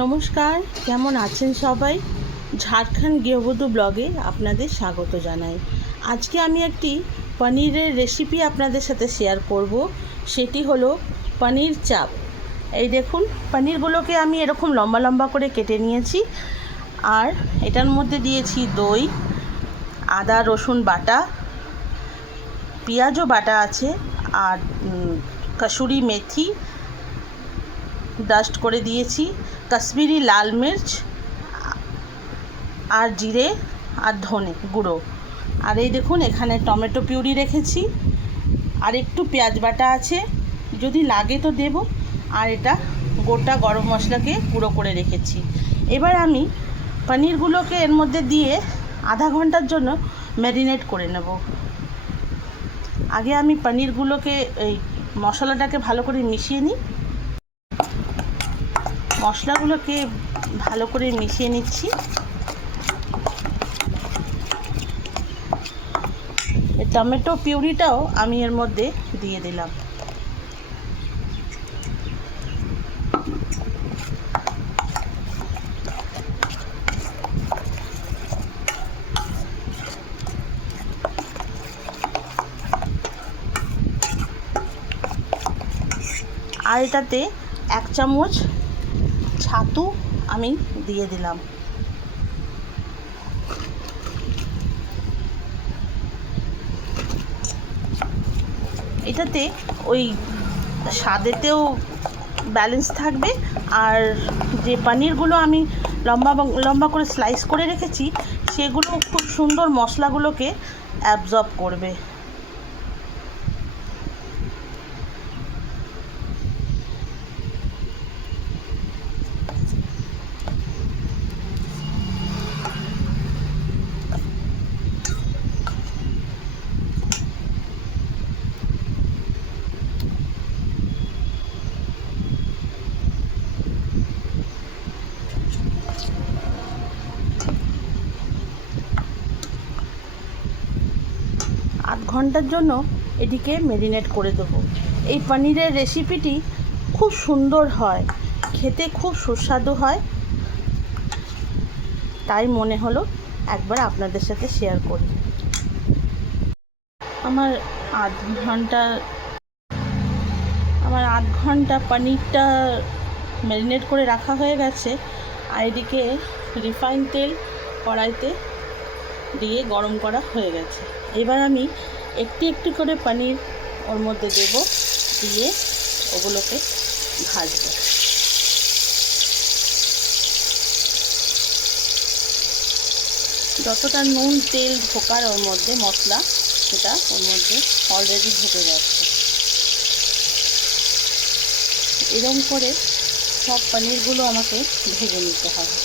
নমস্কার, কেমন আছেন সবাই? ঝাড়খণ্ড গৃহবধূ ব্লগে আপনাদের স্বাগত জানাই। আজকে আমি একটি পনিরের রেসিপি আপনাদের সাথে শেয়ার করব। সেটি হলো পনির চাপ। এই দেখুন, পনিরগুলোকে আমি এরকম লম্বা লম্বা করে কেটে নিয়েছি। আর এটার মধ্যে দিয়েছি দই, আদা রসুন বাটা, পেঁয়াজও বাটা আছে, আর কসুরি মেথি ডাস্ট করে দিয়েছি, কাশ্মীরি লাল মির্চ আর জিরে আর ধনে গুঁড়ো। আর এই দেখুন, এখানে টমেটো পিউরি রেখেছি, আর একটু পেঁয়াজ বাটা আছে, যদি লাগে তো দেব। আর এটা গোটা গরম মশলাকে গুঁড়ো করে রেখেছি। এবার আমি পনিরগুলোকে এর মধ্যে দিয়ে আধা ঘন্টার জন্য ম্যারিনেট করে নেব। আগে আমি পনিরগুলোকে এই মশলাটাকে ভালো করে মিশিয়ে নিই। মশলাগুলোকে ভালো করে মিশিয়ে নিচ্ছি। টমেটো পিউরিটাও আমি এর মধ্যে দিয়ে দিলাম। আর এটাতে 1 চামচ ছাতু আমি দিয়ে দিলাম। এটাতে ওই স্বাদেতেও ব্যালেন্স থাকবে, আর যে পনিরগুলো আমি লম্বা লম্বা করে স্লাইস করে রেখেছি সেগুলো খুব সুন্দর মশলাগুলোকে অ্যাবজর্ব করবে। আধ ঘন্টার জন্য এটিকে ম্যারিনেট করে দেবো। এই পনিরের রেসিপিটি খুব সুন্দর হয়, খেতে খুব সুস্বাদু হয়, তাই মনে হলো একবার আপনাদের সাথে শেয়ার করি। আমার আধ ঘন্টা পনিরটা ম্যারিনেট করে রাখা হয়ে গেছে। আর এদিকে রিফাইন তেল কড়াইতে দিয়ে গরম করা হয়ে গেছে। এবার আমি একটু একটু করে পনির ওর মধ্যে দেব, দিয়ে ওগুলোকে ভাজবো। যতটা নুন তেল ঢোকার ওর মধ্যে মশলা, সেটা ওর মধ্যে অলরেডি ঢুকে যাচ্ছে। এরকম করে সব পনিরগুলো আমাকে ভেজে নিতে হবে।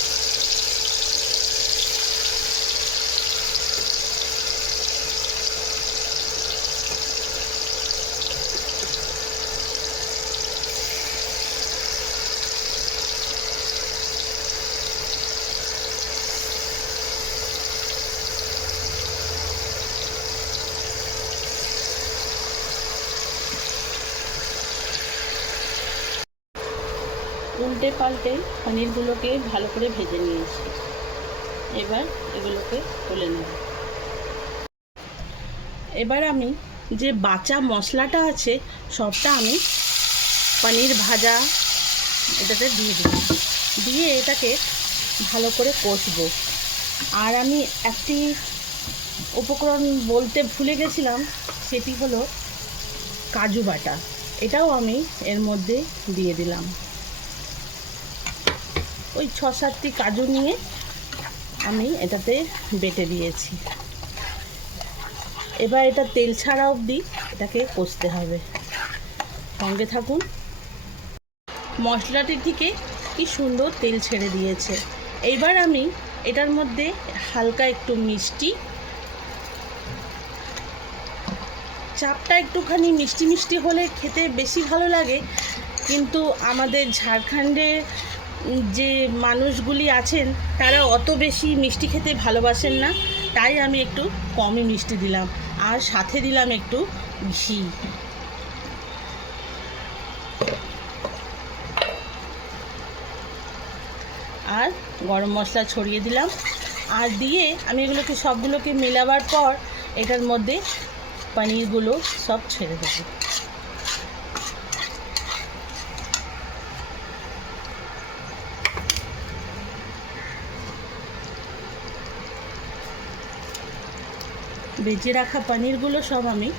উল্টে পাল্টে পনিরগুলোকে ভালো করে ভেজে নিয়েছি। এবার এগুলোকে তুলে নেব। এবার আমি যে বাটা মশলাটা আছে সবটা আমি পনির ভাজা এটাতে দিয়ে দিলাম, দিয়ে এটাকে ভালো করে কষবো। আর আমি একটি উপকরণ বলতে ভুলে গেছিলাম, সেটি হলো কাজু বাটা। এটাও আমি এর মধ্যে দিয়ে দিলাম। ওই 6-7টি কাজু নিয়ে আমি এটাতে বেটে দিয়েছি। এবার এটা তেল ছাড়া অবধি এটাকে কষতে হবে। সঙ্গে থাকুন। মশলাটি থেকে কি সুন্দর তেল ছেড়ে দিয়েছে। এইবার আমি এটার মধ্যে হালকা একটু মিষ্টি, চাপটা একটুখানি মিষ্টি মিষ্টি হলে খেতে বেশি ভালো লাগে, কিন্তু আমাদের ঝাড়খণ্ডে যে মানুষগুলি আছেন তারা অত বেশি মিষ্টি খেতে ভালোবাসেন না, তাই আমি একটু কমই মিষ্টি দিলাম। আর সাথে দিলাম একটু ঘি। আর গরম মশলা ছড়িয়ে দিলাম। আর দিয়ে আমি এগুলোকে সবগুলোকে মেলাবার পর এটার মধ্যে পনিরগুলো সব ছেড়ে দেবো। ভেজে রাখা পনিরগুলো সব আমি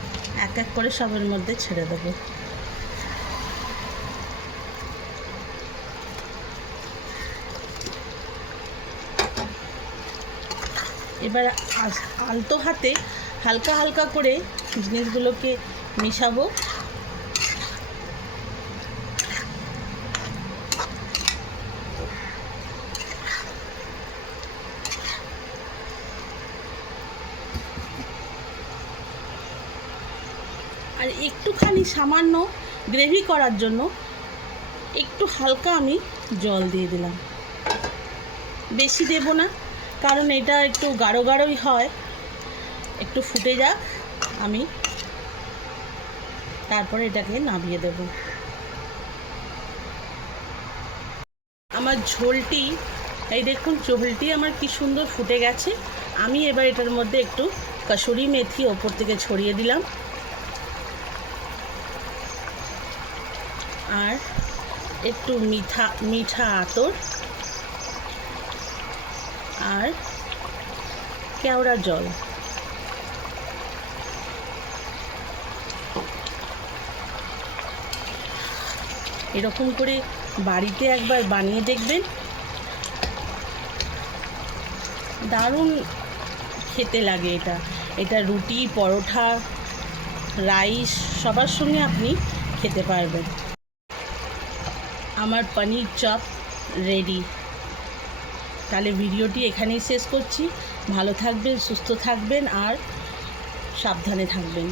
এক এক করে সবের মধ্যে ছেড়ে দেবো। এবার আলতো হাতে হালকা হালকা করে জিনিসগুলোকে মেশাবো। আর একটুখানি সামান্য গ্রেভি করার জন্য একটু হালকা আমি জল দিয়ে দিলাম, বেশি দেব না, কারণ এটা একটু গাঢ় গাঢ়ই হয়। একটু ফুটে যাক, আমি তারপরে এটাকে নামিয়ে দেব। আমার ঝোলটি, এই দেখুন ঝোলটি আমার কি সুন্দর ফুটে গেছে। আমি এবার এটার মধ্যে একটু কসুরি মেথি ওপর থেকে ছড়িয়ে দিলাম, আর একটু মিঠা আতর আর কেওড়া জল। এরকম করে বাড়িতে একবার বানিয়ে দেখবেন, দারুণ খেতে লাগে এটা। এটা রুটি, পরোটা, রাইস সবার সঙ্গে আপনি খেতে পারবেন। আমার পনির চপ রেডি। তাহলে ভিডিওটি এখানেই শেষ করছি। ভালো থাকবেন, সুস্থ থাকবেন আর সাবধানে থাকবেন।